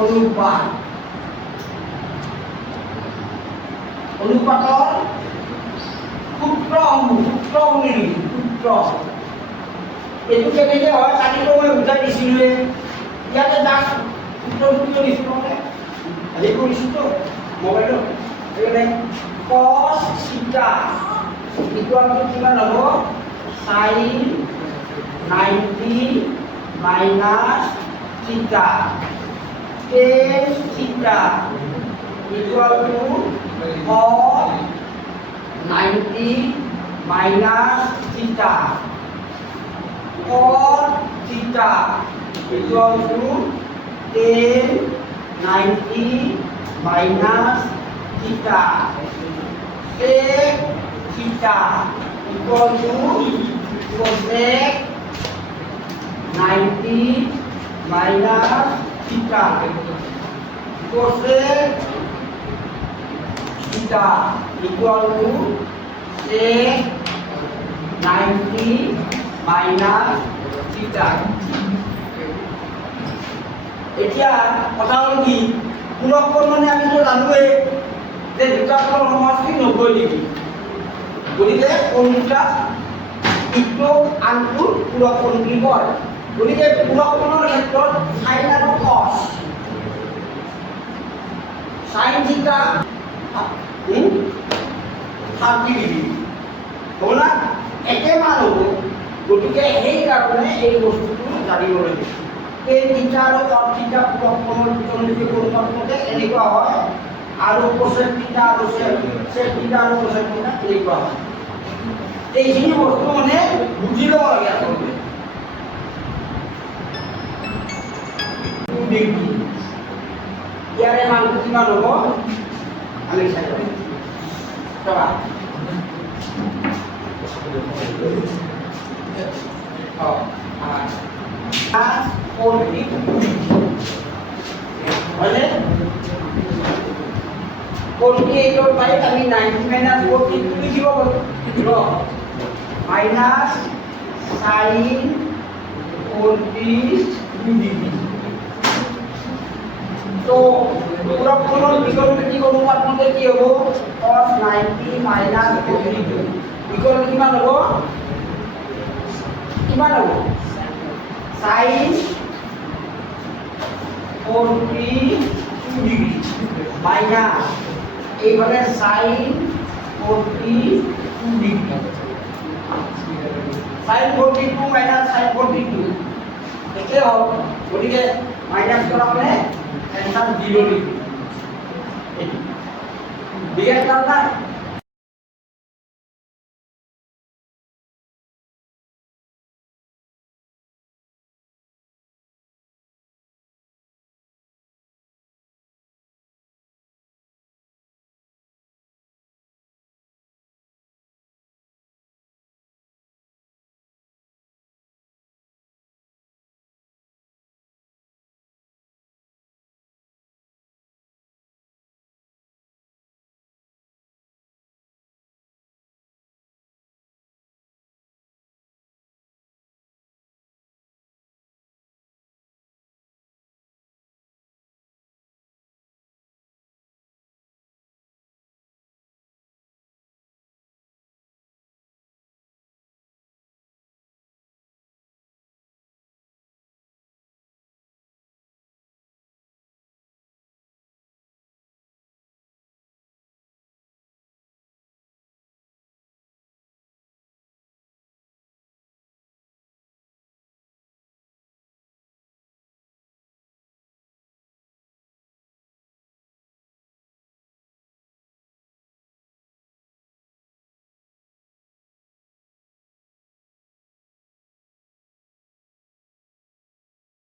অনুপাত অনুপাতৰ সূত্ৰসমূহ সূত্ৰ এইটো কেনেকৈ হয় কালিতো মই বুজাই দিছিলোঁৱে ইয়াতে জাষ্ট সূত্ৰটো দিছোঁ নহয় হেৰি কৰিছোঁতো মোবাইলত সেইকাৰণে cos থিটা ইকুৱেলটো কিমান হ'ব sin 90 মাইনাছ থিটা tan থিটা ইকুৱেলটো cos 90 মাইনাছ থিটা cos theta equal to tan 90 minus theta sec theta equal to cosec 90 minus theta cosec theta equal to sec 90 minus থিটা এতিয়া কথা হল কি পুরক্ষণ মানে আমি তো জানোই যে দুটা কোণৰ সমষ্টি 90 ডিগ্ৰী গতিকে কোণ দুটা ইটো আনটো পুৰক্ষণ বুলি কয় গতিকে পুৰক্ষণৰ ক্ষেত্ৰত sin আৰু cos sin থিটা 30 ডিগ্ৰী হ'ব না একে মান হ'ব গতিকে সেইকাৰণে এই বস্তুটো জানিব লাগিব এই থিটা আৰু cos থিটা পুৰক্ষণৰ ভিতৰত অনুপাতমতে এনেকুৱা হয় আৰু cosec থিটা আৰু sec থিটা আৰু cosec থিটা এনেকুৱা হয় এইখিনি বস্তু মানে বুজি ল'ব লাগে আচলতে ইয়াৰে মানটো কিমান হ'ব আমি চাই লওঁ চাবা Forty-eight by আমি 90 minus 42 লিখিব পাৰো minus sin 42 ডিগ্ৰী তো পুৰক্ষণৰ ত্ৰিকোণমিতিক অনুপাত মতে কি হ'ব cos 90 minus 42 ইকুৱেল কিমান হ'ব কিমান হ'ব sin 42 ডিগ্ৰী মাইনাস এইভাবে sin 42 degree sin 42 minus sin 42 একে হ'ব গতিকে মাইনাস কৰা মানে এনসাৰ 0 ডিগ্ৰী বিয়েৰ কাৰণ